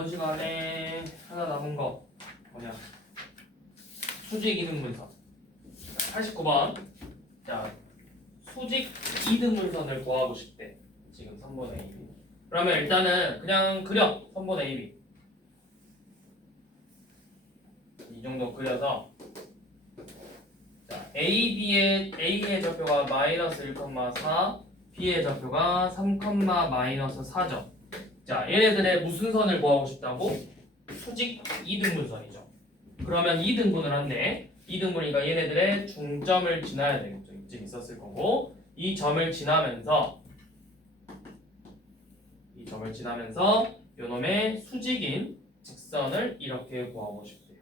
이번 시간에 하나 남은 거 뭐냐? 수직 이등분선. 89번. 자, 수직 이등분선을 구하고 싶대. 지금 선분 AB. 그러면 일단은 그냥 그려. 선분 AB. 이 정도 그려서 자, A의 좌표가 마이너스 1,4, B의 좌표가 3, 마이너스 4점. 자, 얘네들의 무슨 선을 구하고 싶다고? 수직 이등분선이죠. 그러면 2등분을 한대. 2등분이니까 얘네들의 중점을 지나야 되겠죠. 이쯤 있었을 거고 이 점을 지나면서 요놈의 수직인 직선을 이렇게 구하고 싶대요.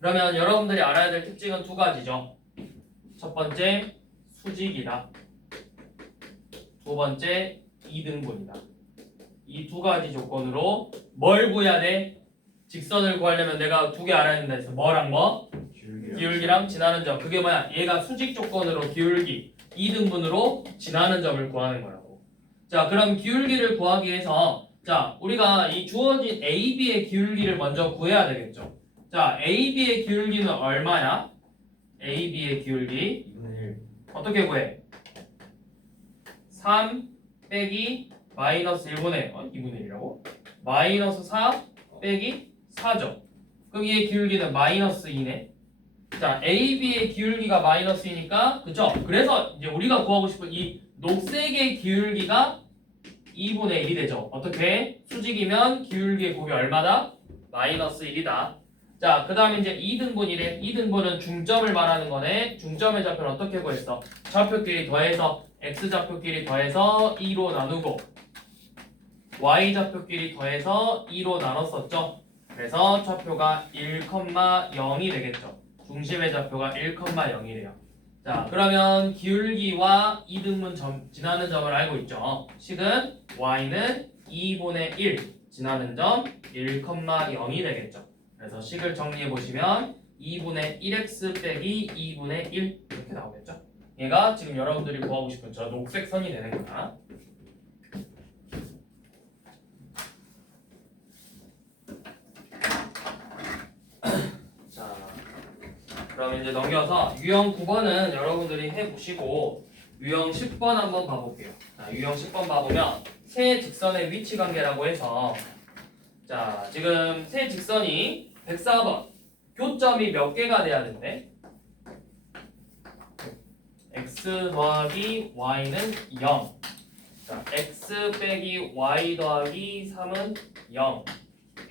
그러면 여러분들이 알아야 될 특징은 두 가지죠. 첫 번째 수직이다. 두 번째 2등분이다. 이 두 가지 조건으로 뭘 구해야 돼? 직선을 구하려면 내가 두 개 알아야 된다 해서 뭐랑 뭐? 기울기랑 지나는 점. 그게 뭐야? 얘가 수직 조건으로 기울기 2등분으로 지나는 점을 구하는 거라고. 자, 그럼 기울기를 구하기 위해서 자, 우리가 이 주어진 AB의 기울기를 먼저 구해야 되겠죠. 자, AB의 기울기는 얼마야? AB의 기울기 2분의 1. 어떻게 구해? 3 빼기 마이너스 1분의 2분의 1이라고? 마이너스 4 빼기 4죠. 그럼 얘의 기울기는 마이너스 2네. 자, AB의 기울기가 마이너스 2니까 그쵸? 그래서 이제 우리가 구하고 싶은 이 녹색의 기울기가 2분의 1이 되죠. 어떻게? 수직이면 기울기의 곱이 얼마다? 마이너스 1이다. 자, 그 다음에 이제 2등분이래. 2등분은 중점을 말하는 거네. 중점의 좌표를 어떻게 구했어? 좌표끼리 더해서 x좌표끼리 더해서 2로 나누고 y좌표끼리 더해서 2로 나눴었죠. 그래서 좌표가 1,0이 되겠죠. 중심의 좌표가 1,0이래요. 자, 그러면 기울기와 2등분 지나는 점을 알고 있죠. 식은 y는 2분의 1 지나는 점 1,0이 되겠죠. 그래서 식을 정리해 보시면 2분의 1x 빼기 2분의 1 이렇게 나오겠죠. 얘가 지금 여러분들이 구하고 싶은 저 녹색 선이 되는 거야. 자, 그럼 이제 넘겨서 유형 9번은 여러분들이 해보시고 유형 10번 한번 봐볼게요. 자, 유형 10번 봐보면 세 직선의 위치 관계라고 해서 자, 지금 세 직선이 104번 교점이 몇 개가 돼야 된대? x 더하기 y는 0. 자, x 빼기 y 더하기 3은 0.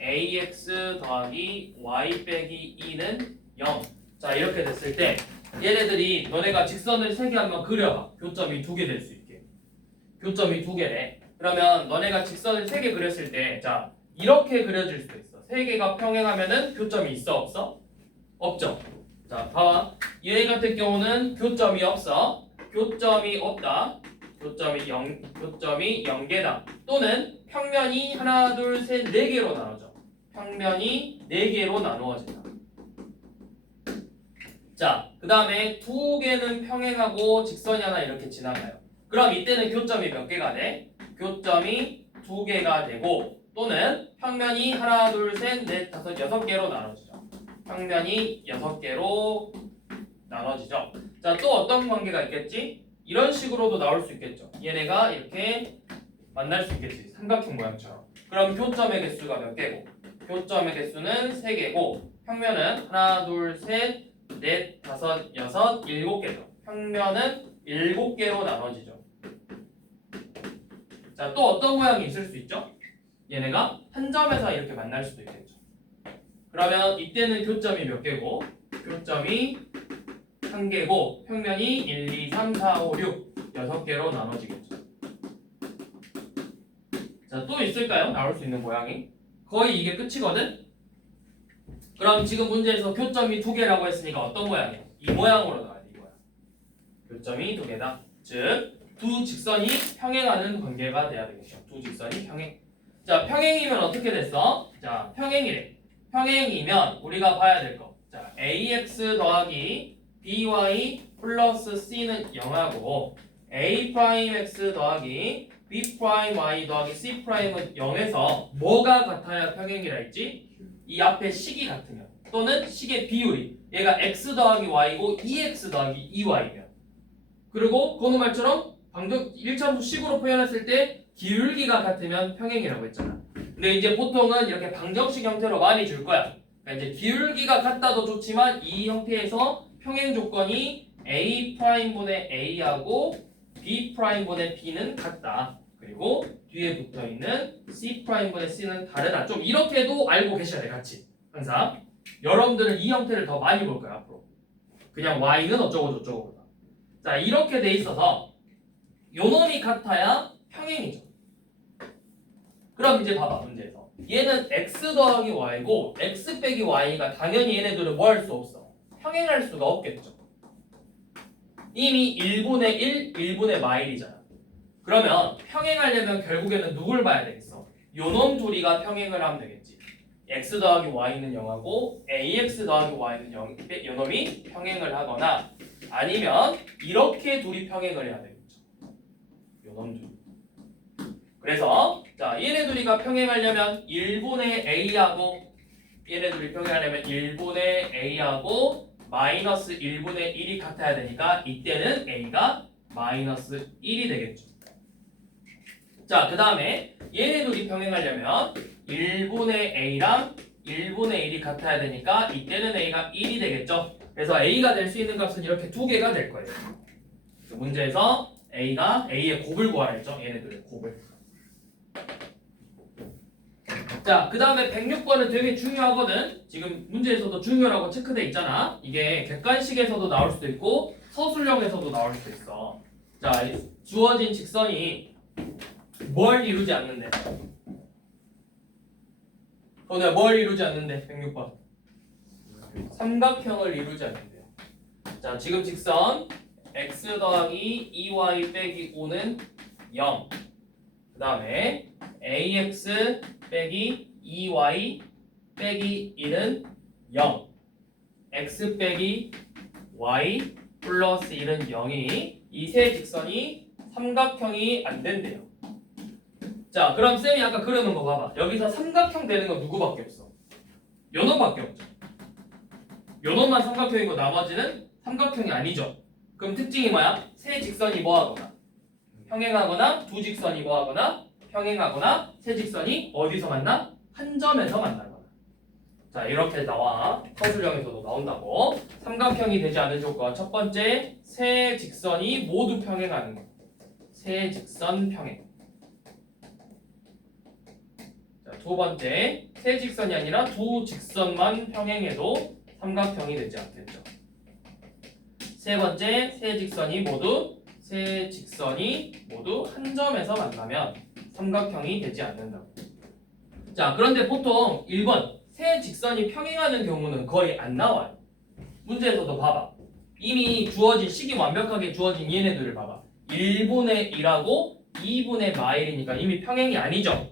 ax 더하기 y 빼기 2는 0. 자, 이렇게 됐을 때 얘네들이 너네가 직선을 3개 한번 그려봐. 교점이 2개 될 수 있게. 교점이 2개래. 그러면 너네가 직선을 3개 그렸을 때 자, 이렇게 그려질 수도 있어. 3개가 평행하면은 교점이 있어 없어? 없죠. 자, 봐봐. 얘 같은 경우는 교점이 없어. 교점이 없다. 교점이 0개다. 또는 평면이 하나, 둘, 셋, 4개로 나눠져. 평면이 4개로 나누어진다. 자, 그 다음에 2개는 평행하고 직선이 하나 이렇게 지나가요. 그럼 이때는 교점이 몇 개가 돼? 교점이 2개가 되고 또는 평면이 하나, 둘, 셋, 넷, 다섯, 6개로 나눠지죠. 평면이 6개로 나눠지죠. 자, 또 어떤 관계가 있겠지? 이런 식으로도 나올 수 있겠죠. 얘네가 이렇게 만날 수 있겠지. 삼각형 모양처럼. 그럼 교점의 개수가 몇 개고? 교점의 개수는 3개고 평면은 하나, 둘, 셋, 넷, 다섯, 여섯, 7개죠. 평면은 7개로 나눠지죠. 자, 또 어떤 모양이 있을 수 있죠? 얘네가 한 점에서 이렇게 만날 수도 있겠죠. 그러면 이때는 교점이 몇 개고? 교점이 1개고 평면이 1, 2, 3, 4, 5, 6 6개로 나눠지겠죠. 자, 또 있을까요? 나올 수 있는 모양이? 거의 이게 끝이거든? 그럼 지금 문제에서 교점이 2개라고 했으니까 어떤 모양이야? 이 모양으로 나와야 돼. 이 모양. 교점이 2개다. 즉, 두 직선이 평행하는 관계가 돼야 되겠죠. 두 직선이 평행. 자, 평행이면 어떻게 됐어? 자, 평행이래. 평행이면 우리가 봐야 될 거. 자, ax 더하기 by 플러스 c는 0하고 a 프라임 x 더하기 b 프라임 y 더하기 c 프라임은 0에서 뭐가 같아야 평행이라 했지? 이 앞에 식이 같으면 또는 식의 비율이 얘가 x 더하기 y고 2x 더하기 2y면 그리고 건우 말처럼 방금 1차함수 식으로 표현했을 때 기울기가 같으면 평행이라고 했잖아. 근데 이제 보통은 이렇게 방정식 형태로 많이 줄 거야. 그러니까 이제 기울기가 같다도 좋지만 이 형태에서 평행 조건이 a 프라임분의 a하고 b 프라임분의 b는 같다. 그리고 뒤에 붙어 있는 c 프라임분의 c는 다르다. 좀 이렇게도 알고 계셔야 돼, 같이. 항상. 여러분들은 이 형태를 더 많이 볼 거야, 앞으로. 그냥 y는 어쩌고 저쩌고. 자, 이렇게 돼 있어서 요 놈이 같아야 평행이죠. 그럼 이제 봐봐, 문제에서. 얘는 x 더하기 y고 x 빼기 y가 당연히 얘네들은 뭐 할 수 없어? 평행할 수가 없겠죠. 이미 1분의 1, 1분의 마일이잖아. 그러면 평행하려면 결국에는 누굴 봐야 되겠어? 요놈 둘이가 평행을 하면 되겠지. x 더하기 y는 0하고 ax 더하기 y는 0, 요놈이 평행을 하거나 아니면 이렇게 둘이 평행을 해야 되겠죠. 요놈 둘. 그래서 자 얘네 둘이가 평행하려면 1분의 a하고 얘네 둘이 평행하려면 1분의 a하고 마이너스 1분의 1이 같아야 되니까 이때는 a가 마이너스 1이 되겠죠. 자, 그 다음에 얘네 둘이 평행하려면 1분의 a랑 1분의 1이 같아야 되니까 이때는 a가 1이 되겠죠. 그래서 a가 될 수 있는 값은 이렇게 두 개가 될 거예요. 문제에서 a의 곱을 구하라 했죠. 얘네들의 곱을. 자, 그 다음에 106번은 되게 중요하거든. 지금 문제에서도 중요하고 체크돼 있잖아. 이게 객관식에서도 나올 수도 있고 서술형에서도 나올 수도 있어. 자, 주어진 직선이 뭘 이루지 않는데? 오늘 뭘 이루지 않는데? 106번. 삼각형을 이루지 않는데요. 자, 지금 직선 x 더하기 2y 빼기 5는 0. 그 다음에 ax 빼기 2y 빼기 1은 0. x 빼기 y 플러스 1은 0이 이 세 직선이 삼각형이 안 된대요. 자, 그럼 쌤이 아까 그려놓은 거 봐봐. 여기서 삼각형 되는 거 누구밖에 없어? 요놈밖에 없죠. 요놈만 삼각형이고 나머지는 삼각형이 아니죠. 그럼 특징이 뭐야? 세 직선이 뭐하거나 평행하거나 두 직선이 뭐하거나 평행하거나 세 직선이 어디서 만나? 한 점에서 만나거나. 자, 이렇게 나와. 서술형에서도 나온다고. 삼각형이 되지 않은 조건 첫 번째, 세 직선이 모두 평행하는 거. 세 직선 평행. 자, 두 번째, 세 직선이 아니라 두 직선만 평행해도 삼각형이 되지 않겠죠. 세 번째, 세 직선이 모두 한 점에서 만나면 삼각형이 되지 않는다고. 자, 그런데 보통 1번 세 직선이 평행하는 경우는 거의 안 나와요. 문제에서도 봐봐. 이미 주어진 식이 완벽하게 주어진 얘네들을 봐봐. 1분의 1하고 2분의 마일이니까 이미 평행이 아니죠.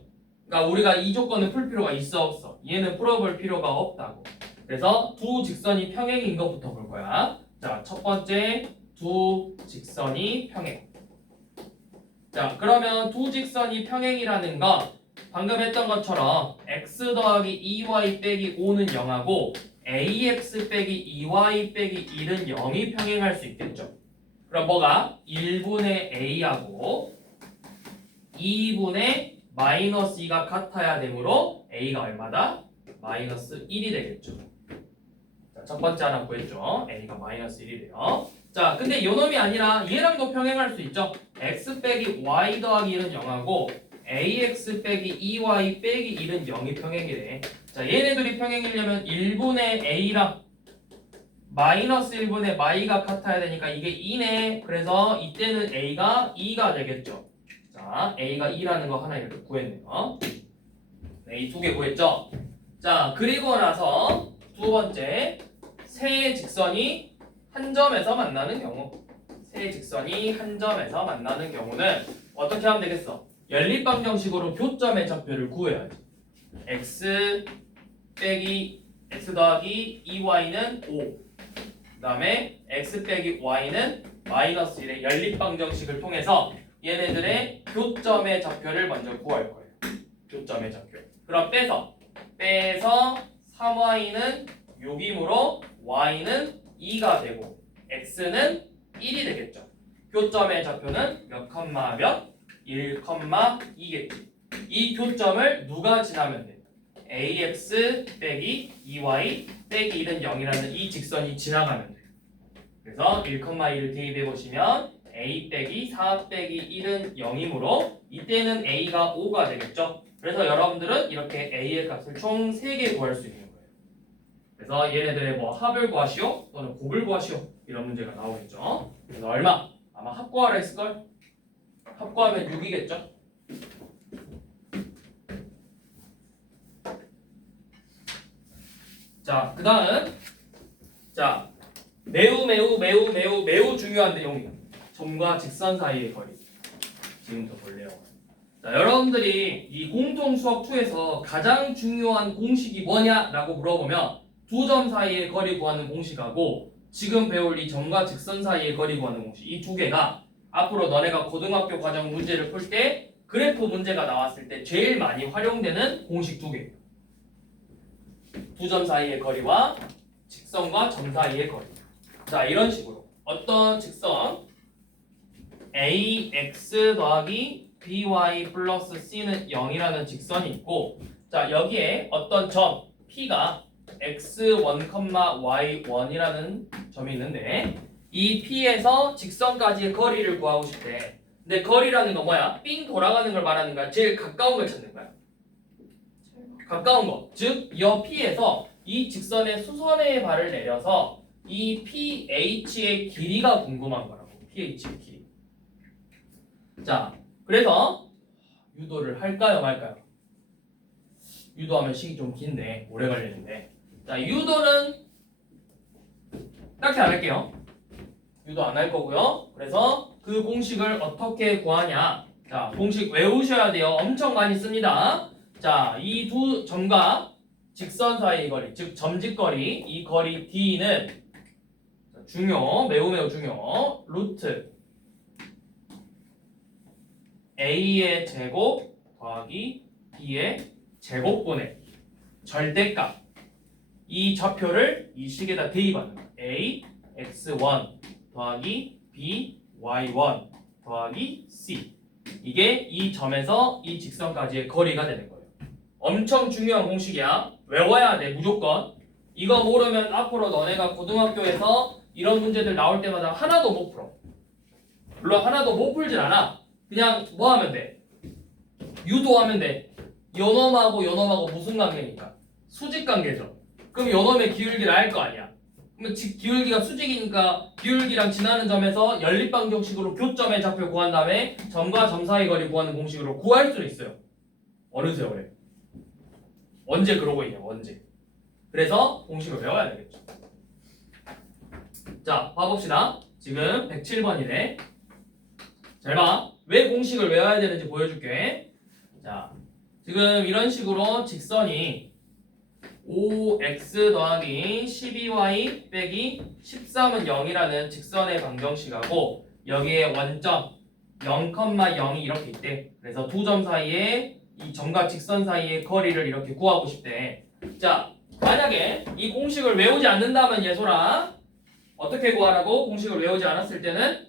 그러니까 우리가 이 조건을 풀 필요가 있어 없어? 얘는 풀어볼 필요가 없다고. 그래서 두 직선이 평행인 것부터 볼 거야. 자, 첫 번째 두 직선이 평행. 자, 그러면 두 직선이 평행이라는 거 방금 했던 것처럼 x 더하기 2y 빼기 5는 0하고 ax 빼기 2y 빼기 1은 0이 평행할 수 있겠죠. 그럼 뭐가? 1분의 a하고 2분의 마이너스 2가 같아야 되므로 a가 얼마다? 마이너스 1이 되겠죠. 자, 첫 번째 하나 구했죠. a가 마이너스 1이 돼요. 자, 근데 요놈이 아니라 얘랑도 평행할 수 있죠. x 빼기 y 더하기 1은 0하고 ax 빼기 2y 빼기 1은 0이 평행이래. 자, 얘네들이 평행이려면 1분의 a랑 마이너스 1분의 y가 같아야 되니까 이게 2네. 그래서 이때는 a가 2가 되겠죠. 자, a가 2라는 거 하나 이렇게 구했네요. 네, 이 두 개 구했죠. 자, 그리고 나서 두 번째, 세 직선이 한 점에서 만나는 경우. 세 직선이 한 점에서 만나는 경우는 어떻게 하면 되겠어? 연립방정식으로 교점의 좌표를 구해야지. x 더하기 2y는 5. 그 다음에 x 빼기 y는 마이너스 1의 연립방정식을 통해서 얘네들의 교점의 좌표를 먼저 구할 거예요. 교점의 좌표. 그럼 빼서 3y는 6이므로 y는 2가 되고 x는 1이 되겠죠. 교점의 좌표는 몇 컴마 몇? 1,2겠지. 이 교점을 누가 지나면 돼? ax 빼기 2y 빼기 1은 0이라는 이 직선이 지나가면 돼. 그래서 1,2를 대입해 보시면 a 빼기 4 빼기 1은 0이므로 이때는 a가 5가 되겠죠. 그래서 여러분들은 이렇게 a의 값을 총 3개 구할 수 있는 거예요. 그래서 얘네들의 뭐 합을 구하시오 또는 곱을 구하시오 이런 문제가 나오겠죠. 그래서 얼마? 아마 합구하라 했을걸? 합구하면 6이겠죠. 자, 그 다음 자 매우 중요한 내용이에요. 점과 직선 사이의 거리. 지금부터 볼래요. 자, 여러분들이 이 공통 수학 2에서 가장 중요한 공식이 뭐냐라고 물어보면 두 점 사이의 거리 구하는 공식하고 지금 배울 이 점과 직선 사이의 거리 구하는 공식 이 두 개가 앞으로 너네가 고등학교 과정 문제를 풀 때 그래프 문제가 나왔을 때 제일 많이 활용되는 공식 두 개예요. 두 점 사이의 거리와 직선과 점 사이의 거리. 자, 이런 식으로 어떤 직선 ax 더하기 by 플러스 c는 0이라는 직선이 있고 자, 여기에 어떤 점 p가 x1, y1이라는 점이 있는데 이 p에서 직선까지의 거리를 구하고 싶대. 근데 거리라는 건 뭐야? 삥 돌아가는 걸 말하는 거야? 제일 가까운 걸 찾는 거야? 가까운 거. 즉, 이 p에서 이 직선의 수선의 발을 내려서 이 ph의 길이가 궁금한 거라고. ph의 길이. 자, 그래서 유도를 할까요, 말까요? 유도하면 시기 좀 긴데 오래 걸리는데. 자, 유도는 딱히 안 할게요. 유도 안 할 거고요. 그래서 그 공식을 어떻게 구하냐? 자, 공식 외우셔야 돼요. 엄청 많이 씁니다. 자, 이 두 점과 직선 사이의 거리, 즉 점직거리, 이 거리 d는 매우 중요. 루트 a의 제곱 더하기 b의 제곱분의 절대값. 이 좌표를 이 식에다 대입하는 거야. a x1 더하기 b y1 더하기 c. 이게 이 점에서 이 직선까지의 거리가 되는 거예요. 엄청 중요한 공식이야. 외워야 돼, 무조건. 이거 모르면 앞으로 너네가 고등학교에서 이런 문제들 나올 때마다 하나도 못 풀어. 물론 하나도 못 풀진 않아. 그냥 뭐 하면 돼? 유도하면 돼. 요놈하고 무슨 관계니까? 수직 관계죠. 그럼 요놈의 기울기를 알 거 아니야. 그러면 기울기가 수직이니까 기울기랑 지나는 점에서 연립방정식으로 교점의 좌표 구한 다음에 점과 점 사이 거리 구하는 공식으로 구할 수는 있어요. 어느 세월에. 언제 그러고 있냐, 언제. 그래서 공식을 외워야 되겠죠. 자, 봐봅시다. 지금 107번이네. 잘 봐. 왜 공식을 외워야 되는지 보여줄게. 자, 지금 이런 식으로 직선이 5x 더하기 12y 빼기 13은 0이라는 직선의 방정식하고 여기에 원점 0,0이 이렇게 있대. 그래서 두 점 사이에 이 점과 직선 사이의 거리를 이렇게 구하고 싶대. 자, 만약에 이 공식을 외우지 않는다면 예솔아 어떻게 구하라고? 공식을 외우지 않았을 때는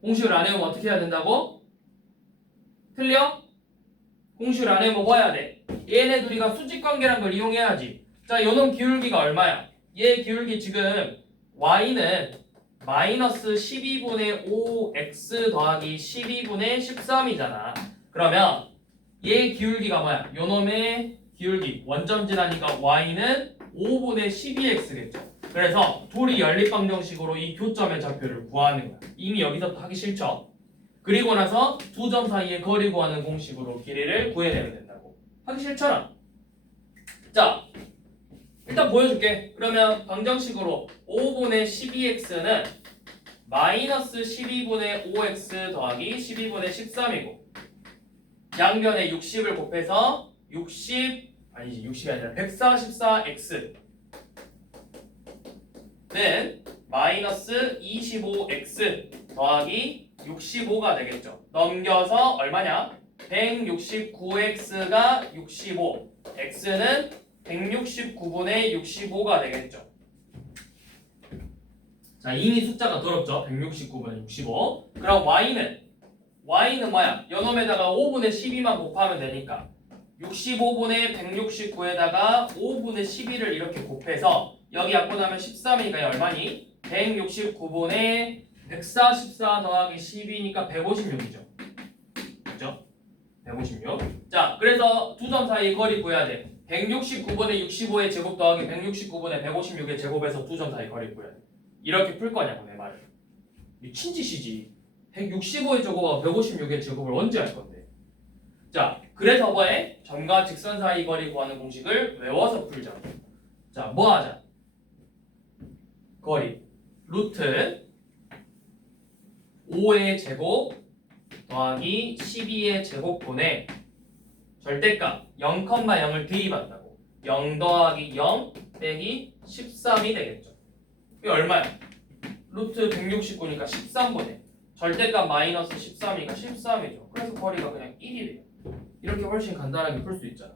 공식을 안 외우면 어떻게 해야 된다고? 틀려? 공식을 안 외우면 뭐 해야 돼? 얘네 둘이가 수직관계란 걸 이용해야지. 자, 요놈 기울기가 얼마야? 얘 기울기 지금 y는 마이너스 12분의 5x 더하기 12분의 13이잖아. 그러면 얘 기울기가 뭐야? 요놈의 기울기 원점 지나니까 y는 5분의 12x겠죠. 그래서 둘이 연립방정식으로 이 교점의 좌표를 구하는 거야. 이미 여기서부터 하기 싫죠. 그리고 나서 두 점 사이의 거리 구하는 공식으로 길이를 구해내면 된다고. 하기 싫잖아. 자, 일단 보여줄게. 그러면 방정식으로 5분의 12x는 마이너스 12분의 5x 더하기 12분의 13이고 양변에 60을 곱해서 60이 아니라 144x 는 마이너스 25x 더하기 65가 되겠죠. 넘겨서 얼마냐? 169x가 65. x는 169분의 65가 되겠죠. 자, 이미 숫자가 더럽죠. 169분의 65. 그럼 y는 뭐야? 요놈에다가 5분의 12만 곱하면 되니까 65분의 169에다가 5분의 12를 이렇게 곱해서 여기 약분하면 13이니까 얼마니? 169분의 144 더하기 12니까 156이죠. 그죠? 156. 자, 그래서 두 점 사이 거리 구해야 돼. 169분의 65의 제곱 더하기 169분의 156의 제곱에서 두 점 사이 거리 구해야 돼. 이렇게 풀 거냐고 내 말을. 미친 짓이지. 165의 제곱과 156의 제곱을 언제 할 건데? 자, 그래서 뭐해? 점과 직선 사이 거리 구하는 공식을 외워서 풀자. 자, 뭐 하자? 거리 루트 5의 제곱 더하기 12의 제곱분의 절대값 0,0을 대입한다고. 0 더하기 0 빼기 13이 되겠죠. 이게 얼마야? 루트 169니까 13분의 절대값 마이너스 13이니까 13이죠. 그래서 거리가 그냥 1이 돼요. 이렇게 훨씬 간단하게 풀 수 있잖아.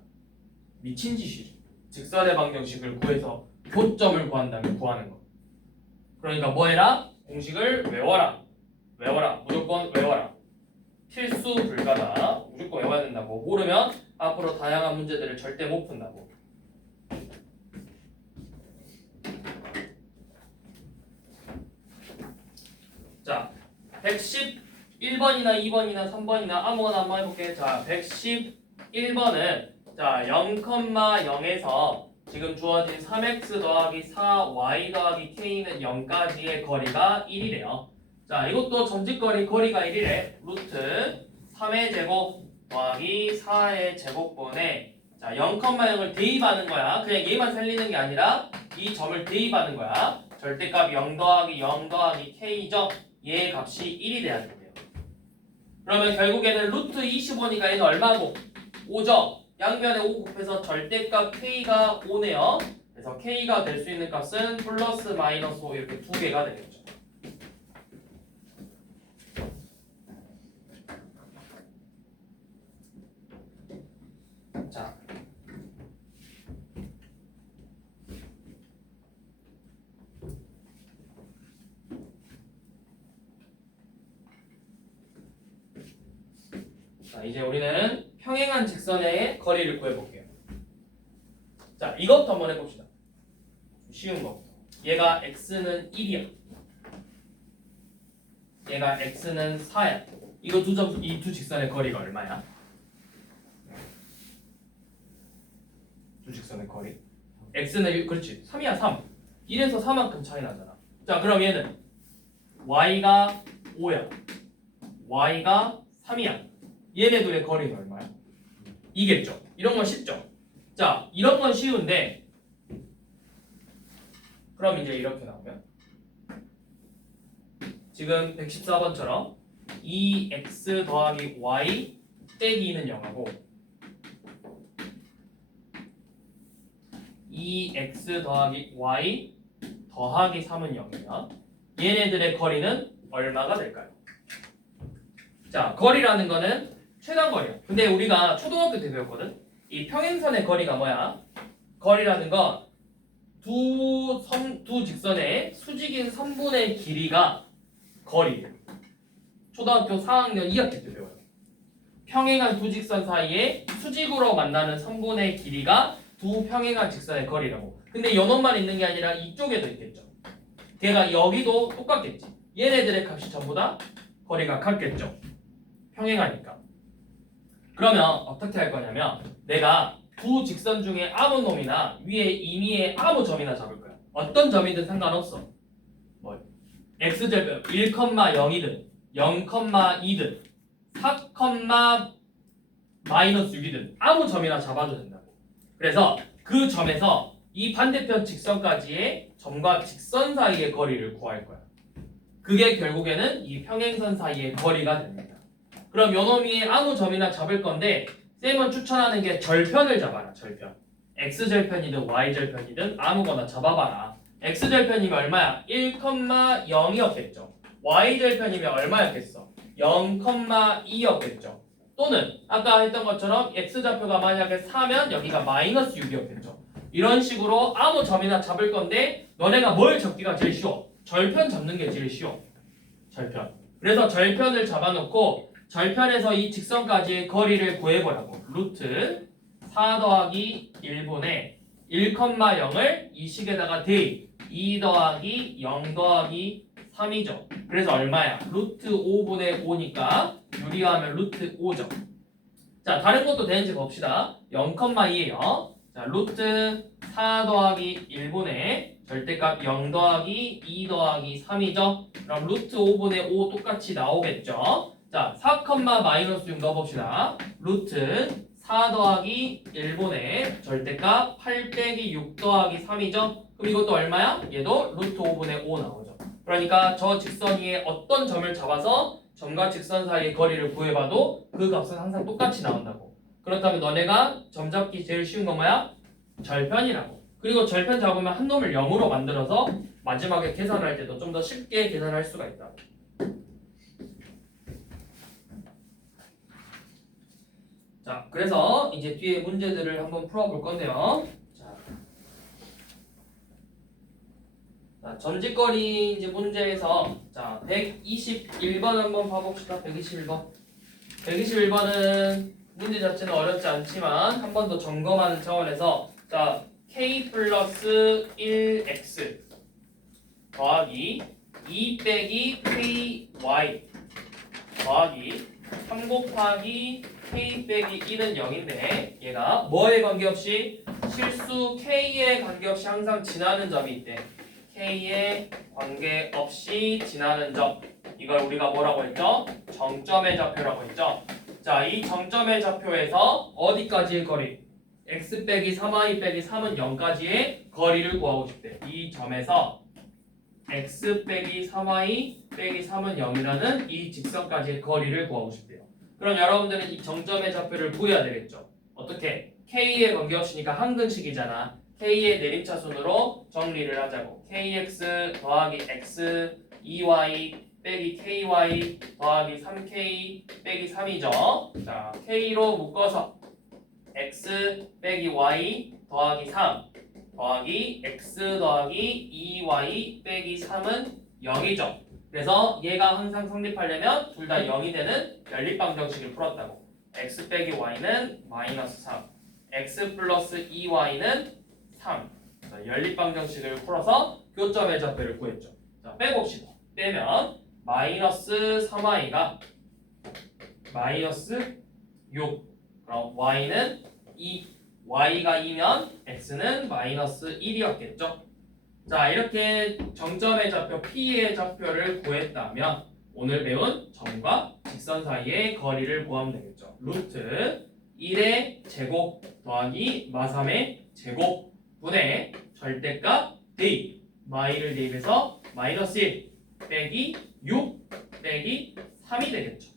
미친 짓이죠. 직선의 방정식을 구해서 교점을 구한다면 구하는 거. 그러니까 뭐 해라? 공식을 외워라. 외워라. 무조건 외워라. 필수 불가다. 무조건 외워야 된다고. 모르면 앞으로 다양한 문제들을 절대 못 푼다고. 자, 111번이나 2번이나 3번이나 아무거나 한번 해볼게. 자, 111번은 자 0,0에서 지금 주어진 3x 더하기 4y 더하기 k는 0까지의 거리가 1이래요. 자, 이것도 전직거리 거리가 1이래. 루트 3의 제곱 더하기 4의 제곱분에 자 0,0을 대입하는 거야. 그냥 얘만 살리는 게 아니라 이 점을 대입하는 거야. 절대값 0 더하기 0 더하기 k죠. 얘의 값이 1이 돼야 돼요. 그러면 결국에는 루트 25니까 얘는 얼마고? 5죠. 양변에 5 곱해서 절대값 k가 5네요. 그래서 k가 될 수 있는 값은 플러스 마이너스 5 이렇게 두 개가 되겠죠. 자, 이제 우리는 평행한 직선의 거리를 구해볼게요. 자, 이것도 한번 해봅시다. 쉬운 거. 얘가 x는 1이야. 얘가 x는 4야. 이거 이 두 직선의 거리가 얼마야? 두 직선의 거리. x는 그렇지. 3이야 3. 1에서 4만큼 차이 나잖아. 자, 그럼 얘는 y가 5야. y가 3이야. 얘네들의 거리는 얼마야? 이겠죠. 이런 건 쉽죠. 자, 이런 건 쉬운데 그럼 이제 이렇게 나오면 지금 114번처럼 2x 더하기 y 빼기 2는 0하고 2x 더하기 y 더하기 3은 0이면 얘네들의 거리는 얼마가 될까요? 자, 거리라는 거는 최단거리야. 근데 우리가 초등학교 때 배웠거든? 이 평행선의 거리가 뭐야? 거리라는 건 두 직선의 수직인 선분의 길이가 거리예요. 초등학교 4학년 2학기 때 배워요. 평행한 두 직선 사이에 수직으로 만나는 선분의 길이가 두 평행한 직선의 거리라고. 근데 요놈만 있는 게 아니라 이쪽에도 있겠죠. 걔가 여기도 똑같겠지. 얘네들의 값이 전부 다 거리가 같겠죠. 평행하니까. 그러면 어떻게 할 거냐면 내가 두 직선 중에 아무 놈이나 위에 임의의 아무 점이나 잡을 거야. 어떤 점이든 상관없어. 뭐 x절편 1,0이든 0,2든 4,-6이든 아무 점이나 잡아도 된다고. 그래서 그 점에서 이 반대편 직선까지의 점과 직선 사이의 거리를 구할 거야. 그게 결국에는 이 평행선 사이의 거리가 됩니다. 그럼 요놈 위에 아무 점이나 잡을 건데 쌤은 추천하는 게 절편을 잡아라. 절편. x절편이든 y절편이든 아무거나 잡아봐라. x절편이면 얼마야? 1,0이었겠죠. y절편이면 얼마였겠어? 0,2였겠죠. 또는 아까 했던 것처럼 x좌표가 만약에 4면 여기가 마이너스 6이었겠죠. 이런 식으로 아무 점이나 잡을 건데 너네가 뭘 잡기가 제일 쉬워? 절편 잡는 게 제일 쉬워. 절편. 그래서 절편을 잡아놓고 절편에서 이 직선까지의 거리를 구해보라고. 루트 4 더하기 1분의 1,0을 이 식에다가 대입 2 더하기 0 더하기 3이죠. 그래서 얼마야? 루트 5분의 5니까 유리하면 루트 5죠. 자, 다른 것도 되는지 봅시다. 0,2예요. 자, 루트 4 더하기 1분의 절대값 0 더하기 2 더하기 3이죠. 그럼 루트 5분의 5 똑같이 나오겠죠. 자, 4, 마이너스 6 넣어봅시다. 루트 4 더하기 1분의 절대값 8 빼기 6 더하기 3이죠. 그럼 이것도 얼마야? 얘도 루트 5분의 5 나오죠. 그러니까 저 직선 위에 어떤 점을 잡아서 점과 직선 사이의 거리를 구해봐도 그 값은 항상 똑같이 나온다고. 그렇다면 너네가 점 잡기 제일 쉬운 건 뭐야? 절편이라고. 그리고 절편 잡으면 한 놈을 0으로 만들어서 마지막에 계산할 때도 좀 더 쉽게 계산할 수가 있다. 자, 그래서 이제 뒤에 문제들을 한번 풀어볼 건데요. 자, 점집거리 이제 문제에서 자 121번 한번 봐봅시다. 121번. 121번은 문제 자체는 어렵지 않지만 한 번 더 점검하는 차원에서 자 k 플러스 1x 더하기 2 빼기 ky 더하기 3 곱하기 k 빼기 1은 0인데 얘가 뭐에 관계없이 실수 k에 관계없이 항상 지나는 점이 있대. k에 관계없이 지나는 점. 이걸 우리가 뭐라고 했죠? 정점의 좌표라고 했죠. 자, 이 정점의 좌표에서 어디까지의 거리? x 빼기 3y 빼기 3은 0까지의 거리를 구하고 싶대. 이 점에서 x 빼기 3y 빼기 3은 0이라는 이 직선까지의 거리를 구하고 싶대요. 그럼 여러분들은 이 정점의 좌표를 구해야 되겠죠. 어떻게? k에 관계없이니까 항근식이잖아. k의 내림차순으로 정리를 하자고. kx 더하기 x 2y 빼기 ky 더하기 3k 빼기 3이죠. 자, k로 묶어서 x 빼기 y 더하기 3 더하기 x 더하기 2y 빼기 3은 0이죠. 그래서 얘가 항상 성립하려면 둘 다 0이 되는 연립방정식을 풀었다고. x 빼기 y는 마이너스 3 x 플러스 2y는 3. 자, 연립방정식을 풀어서 교점의 좌표를 구했죠. 자, 빼봅시다. 빼면 마이너스 3y가 마이너스 6. 그럼 y는 2. y가 2면 x는 마이너스 1이었겠죠. 자, 이렇게 정점의 좌표 P의 좌표를 구했다면 오늘 배운 점과 직선 사이의 거리를 구하면 되겠죠. 루트 1의 제곱 더하기 마3의 제곱 분의 절대값 대입 마이를 대입해서 마이너스 1 빼기 6 빼기 3이 되겠죠.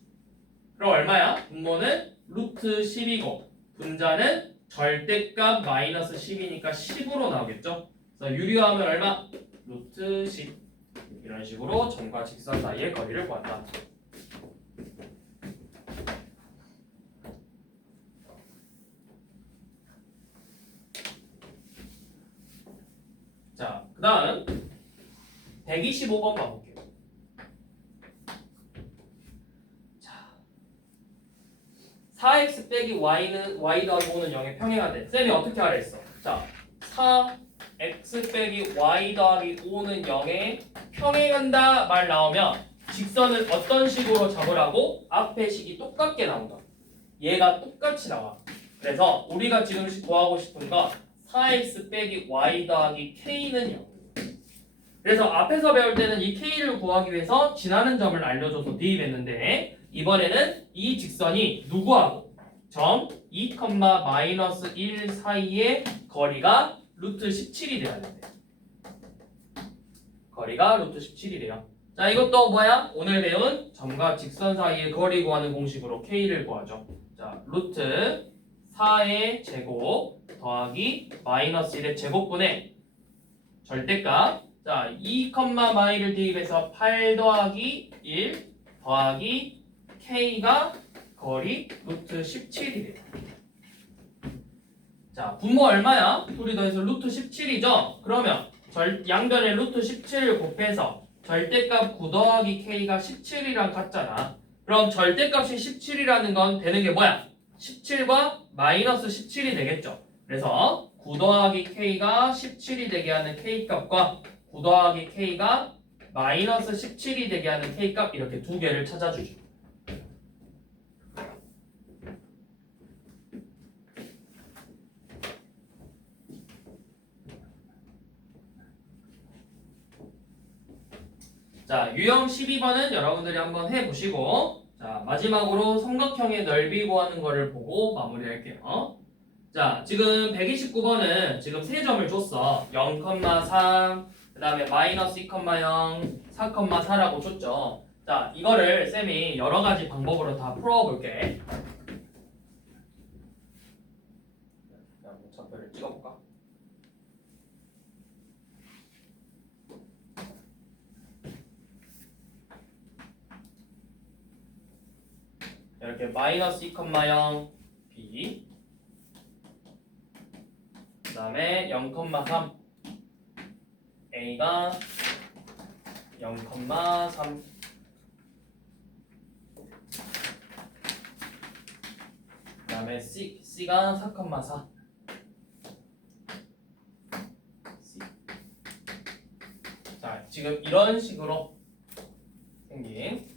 그럼 얼마야? 분모는 루트 10이고 분자는 절대값 마이너스 10이니까 10으로 나오겠죠. 그래서 유리화하면 얼마? 루트 10. 이런 식으로 점과 직선 사이의 거리를 구한다. 자, 그 다음 125번 봐볼게요. 자, 4x 빼기 y는 y 더하기 5는 0의 평행하대. 쌤이 어떻게 하라 했어? 자, 4x 빼기 y 더하기 5는 0에 평행한다 말 나오면 직선을 어떤 식으로 잡으라고? 앞에 식이 똑같게 나온다. 얘가 똑같이 나와. 그래서 우리가 지금 구하고 싶은 거 4x 빼기 y 더하기 k는 0. 그래서 앞에서 배울 때는 이 k를 구하기 위해서 지나는 점을 알려줘서 대입했는데 이번에는 이 직선이 누구하고 점 2, 마이너스 1 사이의 거리가 루트 17이 돼야 된대. 거리가 루트 17이래요. 자, 이것도 뭐야? 오늘 배운 점과 직선 사이의 거리 구하는 공식으로 k를 구하죠. 자, 루트 4의 제곱 더하기 마이너스 1의 제곱분의 절대값. 자, 2, 마이를 대입해서 8 더하기 1 더하기 K가 거리 루트 17이래요. 자, 분모 얼마야? 둘이 더해서 루트 17이죠? 그러면 양변에 루트 17을 곱해서 절대값 9 더하기 K가 17이랑 같잖아. 그럼 절대값이 17이라는 건 되는 게 뭐야? 17과 마이너스 17이 되겠죠. 그래서 9 더하기 K가 17이 되게 하는 K값과 9 더하기 K가 마이너스 17이 되게 하는 K값 이렇게 두 개를 찾아주죠. 자, 유형 12번은 여러분들이 한번 해보시고, 자, 마지막으로 삼각형의 넓이 구하는 거를 보고 마무리할게요. 자, 지금 129번은 지금 3점을 줬어. 0,3, 그 다음에 마이너스 2,0, 4,4라고 줬죠. 자, 이거를 쌤이 여러 가지 방법으로 다 풀어볼게. 좌표를 찍어볼까? 이렇게 마이너스 2,0 b 그 다음에 0,3 a가 0,3 그 다음에 c가 4,4 c. 자, 지금 이런 식으로 생긴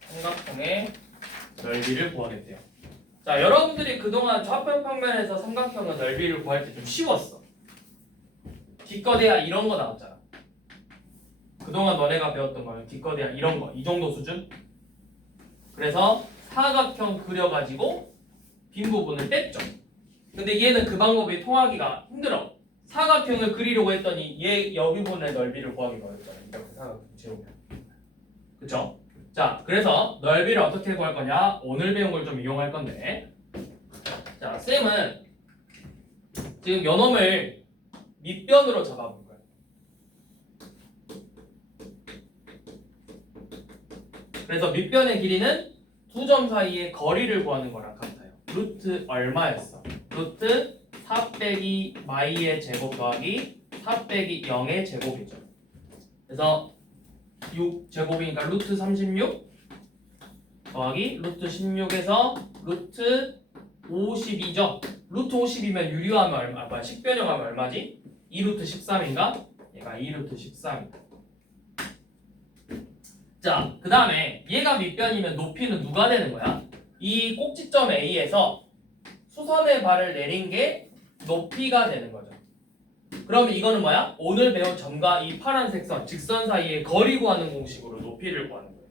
삼각형의 넓이를 구하겠대요. 자, 여러분들이 그동안 좌표 평면에서 삼각형의 넓이를 구할 때 좀 쉬웠어. 기껏해야 이런 거 나왔잖아. 그동안 너네가 배웠던 거는 기껏해야 이런 거, 이 정도 수준? 그래서 사각형 그려가지고 빈 부분을 뺐죠. 근데 얘는 그 방법이 통하기가 힘들어. 사각형을 그리려고 했더니 얘 여기 부분의 넓이를 구하기가 어렵잖아. 이렇게 사각형 지우면. 그쵸? 자, 그래서 넓이를 어떻게 구할 거냐? 오늘 배운 걸 좀 이용할 건데. 자, 쌤은 지금 요놈을 밑변으로 잡아볼 거예요. 그래서 밑변의 길이는 두 점 사이의 거리를 구하는 거랑 같아요. 루트 얼마였어? 루트 4 빼기 y의 제곱 더하기 4 빼기 0의 제곱이죠. 그래서 6제곱이니까 루트 36 더하기 루트 16에서 루트 52죠. 루트 50이면 유리하면 얼마? 뭐야? 식변형하면 얼마지? 2루트 13인가? 얘가 2루트 13. 자, 그 다음에 얘가 밑변이면 높이는 누가 되는 거야? 이 꼭지점 A에서 수선의 발을 내린 게 높이가 되는 거죠. 그러면 이거는 뭐야? 오늘 배운 점과 이 파란색 선, 직선 사이의 거리 구하는 공식으로 높이를 구하는 거예요.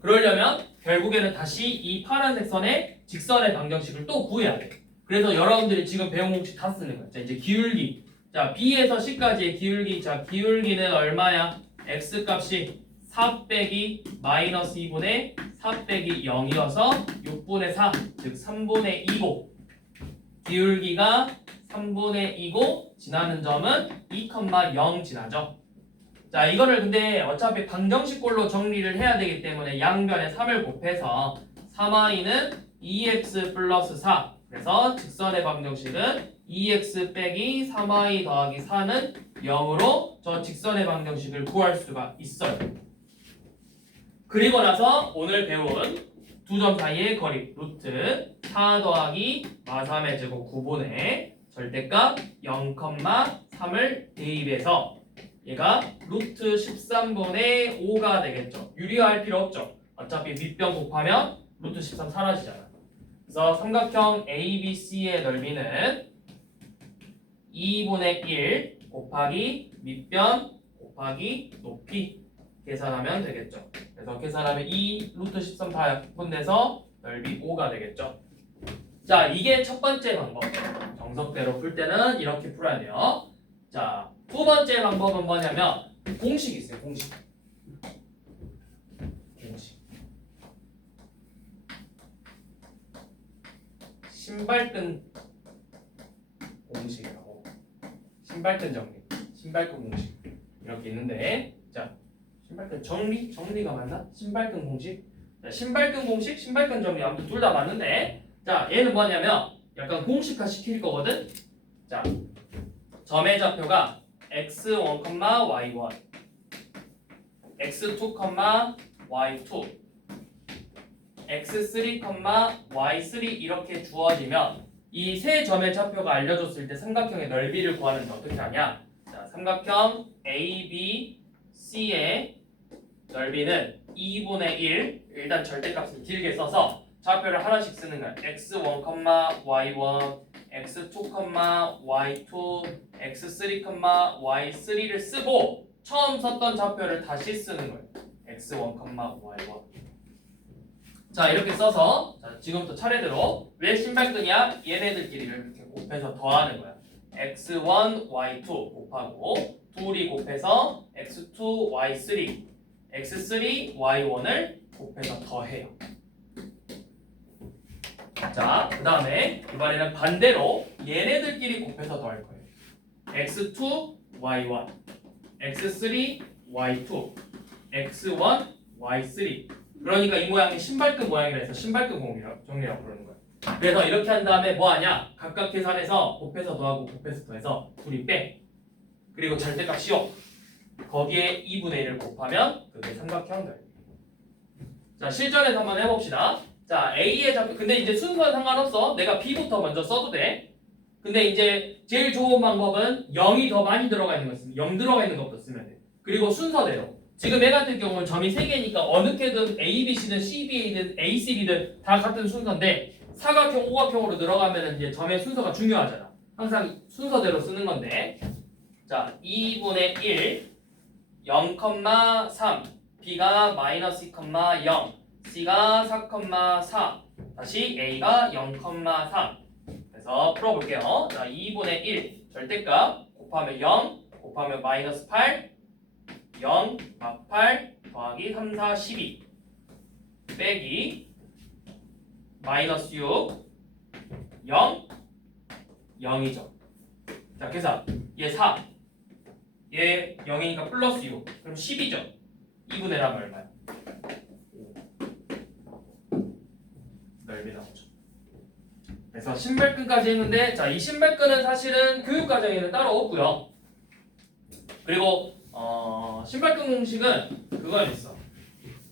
그러려면 결국에는 다시 이 파란색 선의 직선의 방정식을 또 구해야 돼. 그래서 여러분들이 지금 배운 공식 다 쓰는 거야. 자, 이제 기울기. 자, B에서 C까지의 기울기. 자, 기울기는 얼마야? X 값이 4 빼기 마이너스 2분의 4 빼기 0이어서 6분의 4, 즉 3분의 2고 기울기가 3분의 2고 지나는 점은 2,0 지나죠. 자, 이거를 근데 어차피 방정식꼴로 정리를 해야 되기 때문에 양변에 3을 곱해서 3i는 2x 플러스 4. 그래서 직선의 방정식은 2x 빼기 3i 더하기 4는 0으로 저 직선의 방정식을 구할 수가 있어요. 그리고 나서 오늘 배운 두 점 사이의 거리 루트 4 더하기 마3의 제곱 9분의 절대값 0,3을 대입해서 얘가 루트 13분의 5가 되겠죠. 유리화할 필요 없죠. 어차피 밑변 곱하면 루트 13 사라지잖아. 그래서 삼각형 ABC의 넓이는 2분의 1 곱하기 밑변 곱하기 높이 계산하면 되겠죠. 그래서 계산하면 2 루트 13 다 분해서 넓이 5가 되겠죠. 자, 이게 첫 번째 방법. 정석대로 풀 때는 이렇게 풀어야 돼요. 자, 두 번째 방법은 뭐냐면 공식이 있어요. 공식. 신발끈 공식이라고. 신발끈 정리. 신발끈 공식. 이렇게 있는데 자, 신발끈 정리가 맞나? 신발끈 공식. 자, 신발끈 공식, 신발끈 정리 아무튼 둘 다 맞는데 자 얘는 뭐냐면 약간 공식화 시킬 거거든. 자 점의 좌표가 x1, y1, x2, y2, x3, y3 이렇게 주어지면 이 세 점의 좌표가 알려줬을 때 삼각형의 넓이를 구하는데 어떻게 하냐? 자, 삼각형 ABC의 넓이는 2분의 1 일단 절대값을 길게 써서 좌표를 하나씩 쓰는 거야. x1, y1, x2, y2, x3, y3를 쓰고 처음 썼던 좌표를 다시 쓰는 거예요. x1, y1. 자 이렇게 써서 자, 지금부터 차례대로 왜 신발끈이야? 얘네들끼리를 이렇게 곱해서 더하는 거야. x1, y2 곱하고 둘이 곱해서 x2, y3, x3, y1을 곱해서 더해요. 자, 그 다음에 이번에는 반대로 얘네들끼리 곱해서 더할 거예요. x2, y1, x3, y2, x1, y3. 그러니까 이 모양이 신발끈 모양이라 해서 신발끈 정리라고 부르는 거예요. 그래서 이렇게 한 다음에 뭐 하냐? 각각 계산해서 곱해서 더하고 곱해서 더해서 둘이 빼. 그리고 절대값 씌워. 거기에 2분의 1을 곱하면 그게 삼각형 넓이. 자, 실전에서 한번 해봅시다. 자, A의 좌표. 근데 이제 순서는 상관없어. 내가 B부터 먼저 써도 돼. 근데 이제 제일 좋은 방법은 0이 더 많이 들어가 있는 거 쓰면 0 들어가 있는 것부터 쓰면 돼. 그리고 순서대로. 지금 애 같은 경우는 점이 3개니까 어느 캐든 A, B, C든 C, B, A든 A, C, D든 다 같은 순서인데 사각형, 오각형으로 들어가면 이제 점의 순서가 중요하잖아. 항상 순서대로 쓰는 건데 자, 2분의 1 0,3 B가 마이너스 2,0 C가 4,4 다시 A가 0,3 그래서 풀어볼게요. 자, 2분의 1 절대값 곱하면 0 곱하면 마이너스 8 0, 막 8 더하기 3, 4, 12 빼기 마이너스 6 0 0이죠. 자, 계산 얘 4 얘 0이니까 플러스 6 그럼 10이죠. 2분의 1하면 얼마야? 5 넓이 나오죠. 그래서 신발끈까지 했는데 자, 이 신발끈은 사실은 교육과정에는 따로 없고요. 그리고 신발끈 공식은 그건 있어.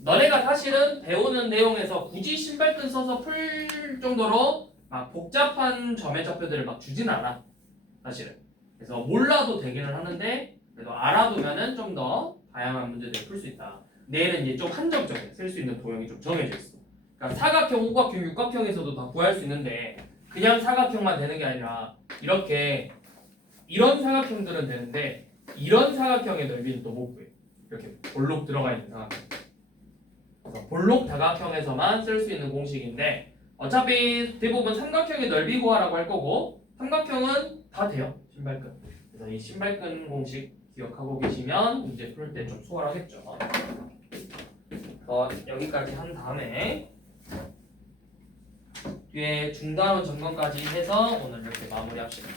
너네가 사실은 배우는 내용에서 굳이 신발끈 써서 풀 정도로 막 복잡한 점의 좌표들을 막 주진 않아. 사실은. 그래서 몰라도 되기는 하는데 그래도 알아두면은 좀 더 다양한 문제들을 풀 수 있다. 내일은 이제 좀 한정적인 쓸 수 있는 도형이 좀 정해져 있어. 그러니까 사각형, 오각형, 육각형에서도 다 구할 수 있는데 그냥 사각형만 되는 게 아니라 이렇게 이런 사각형들은 되는데 이런 사각형의 넓이는 또 못 구해. 이렇게 볼록 들어가 있는 사각형. 그래서 볼록 다각형에서만 쓸 수 있는 공식인데 어차피 대부분 삼각형의 넓이 구하라고 할 거고 삼각형은 다 돼요. 신발끈. 그래서 이 신발끈 공식 기억하고 계시면 문제 풀 때 좀 수월하겠죠. 여기까지 한 다음에 뒤에 중단원 점검까지 해서 오늘 이렇게 마무리합시다.